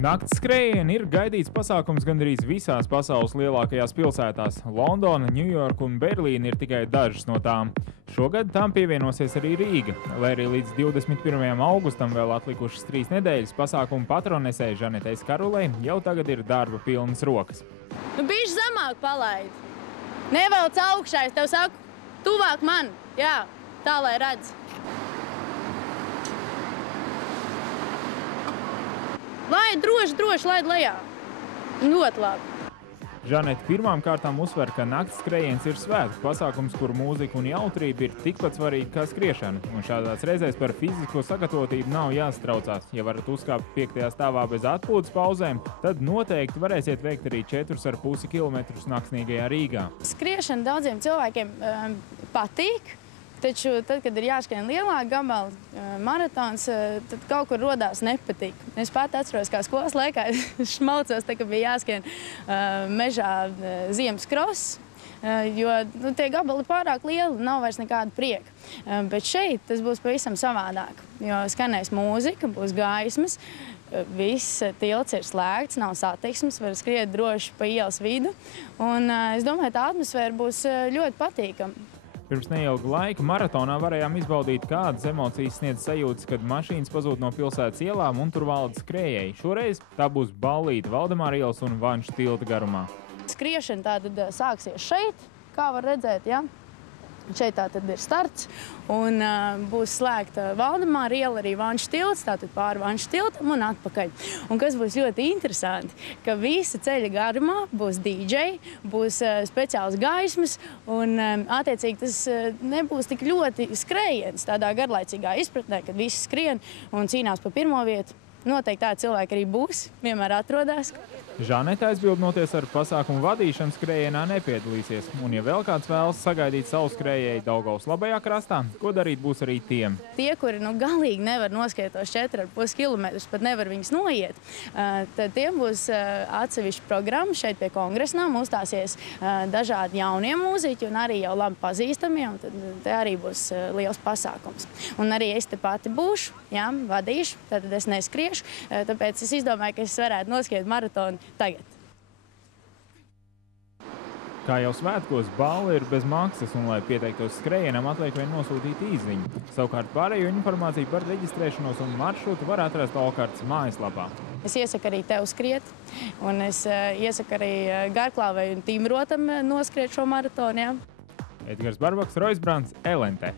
Nakts skrējieni ir gaidīts pasākums gandrīz visās pasaules lielākajās pilsētās. Londona, Ņujorka un Berlīna ir tikai dažas no tām. Šogad tām pievienosies arī Rīga. Lai arī līdz 21. augustam vēl atlikušas 3 nedēļas, pasākumu patronesei Žanetei Skarulei jau tagad ir darba pilnas rokas. Bišķi zemāk palaid. Nevelc augšā, es tev saku, tuvāk man. Jā, tā lai redz. Laid droši, laid lejā. Ļoti labi. Žanete pirmām kārtām uzsver, ka nakts skrējiens ir svēts pasākums, kur mūzika un jautrība ir tikpat svarīga kā skriešana. Un šādās reizēs par fizisko sagatavotību nav jāstraucās. Ja varat uzkāpt 5. stāvā bez atpūtas pauzēm, tad noteikti varēsiet veikt arī 4,5 km naksnīgajā Rīgā. Skriešana daudziem cilvēkiem patīk. Taču tad, kad ir jāskrien lielāka gabala, maratons, tad kaut kur rodās nepatīk. Es pat atceros, kā skolas laikā šmaucos, ka bija jāskrien mežā ziemas kross, jo tie gabali pārāk lieli, nav vairs nekāda prieka. Bet šeit tas būs pavisam savādāk, jo skanēs mūzika, būs gaismas, viss tilts ir slēgts, nav satiksmes, var skriet droši pa ielas vidu. Un es domāju, tā atmosfēra būs ļoti patīkama. Pirms neilga laika maratonā varējām izbaudīt, kādas emocijas sniedz sajūtas, kad mašīnas pazūd no pilsētas ielām un tur valda skrējēji. Šoreiz tā būs ballīte Valdemāra ielas un Vanšu tilta garumā. Skriešana tātad sāksies šeit, kā var redzēt, ja? Šeit tātad ir starts un būs slēgta Valdemāra iela, arī Vanšu tilts, tātad pāri Vanšu tiltam un atpakaļ. Un kas būs ļoti interesanti, ka visa ceļa garumā būs DJ, būs speciāls gaismas un attiecīgi tas nebūs tik ļoti skrējiens tādā garlaicīgā izpratnē, kad visi skrien un cīnās pa pirmo vietu. Noteikti tādi cilvēki arī būs, vienmēr atrodās. Žanete aizbildnoties ar pasākumu vadīšanu skrējienā nepiedalīsies. Un ja vēl kāds vēlas sagaidīt savu skrējēju Daugavas labajā krastā, ko darīt būs arī tiem. Tie, kuri galīgi nevar noskriet tos 4,5 km, pat nevar viņus noiet, tad tiem būs atsevišķa programma šeit pie Kongresnām. Uzstāsies dažādi jaunie mūziķi un arī jau labi pazīstamie, un tad te arī būs liels pasākums. Un arī es te pati būšu, jā, vadīšu, tad es neskriešu, tāpēc es izdomāju, ka es varētu noskriet maratonu tagad. Kā jau svētkos, balva ir bez maksas, un, lai pieteiktos skrējienam, atliek vien nosūtīt īsziņu. Savukārt pārējo informāciju par reģistrēšanos un maršrutu var atrast Olkartes mājaslapā. Es iesaku arī tev skriet, un es iesaku arī Garklāvei un Timrotam noskriet šo maratonu. Ja? Edgars Barbaks, Rojas Brants, LNT.